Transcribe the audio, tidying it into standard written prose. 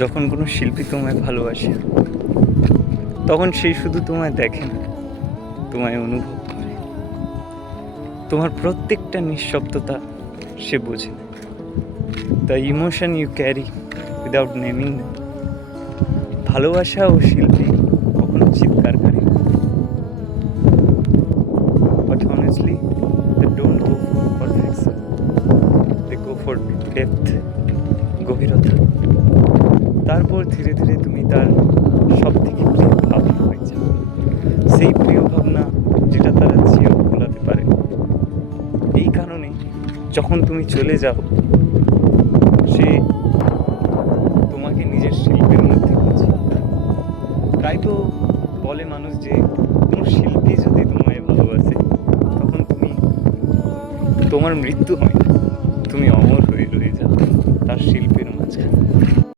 যখন কোনো শিল্পী তোমায় ভালোবাসে তখন সেই শুধু তোমায় দেখে না, তোমায় অনুভব করে। তোমার প্রত্যেকটা নিঃশব্দতা সে বোঝে। The emotion you carry without naming them. ভালোবাসা ও শিল্পী কখনো চিৎকার করে না, but honestly they don't go for perfection, they go for depth, গভীরতা। তারপর ধীরে ধীরে তুমি তার সব থেকে প্রিয় ভাবনা হয়ে যাও, সেই প্রিয় ভাবনা যেটা তারা চেয়েও ভোলাতে পারে। এই কারণে যখন তুমি চলে যাও, সে তোমাকে নিজের শিল্পের মধ্যে খুঁজে। তাই তো বলে মানুষ যে কোনো শিল্পী যদি তোমায় ভালোবাসে তখন তোমার মৃত্যু হয় না, তুমি অমর হয়ে রয়ে যাও তার শিল্পের মাঝখানে।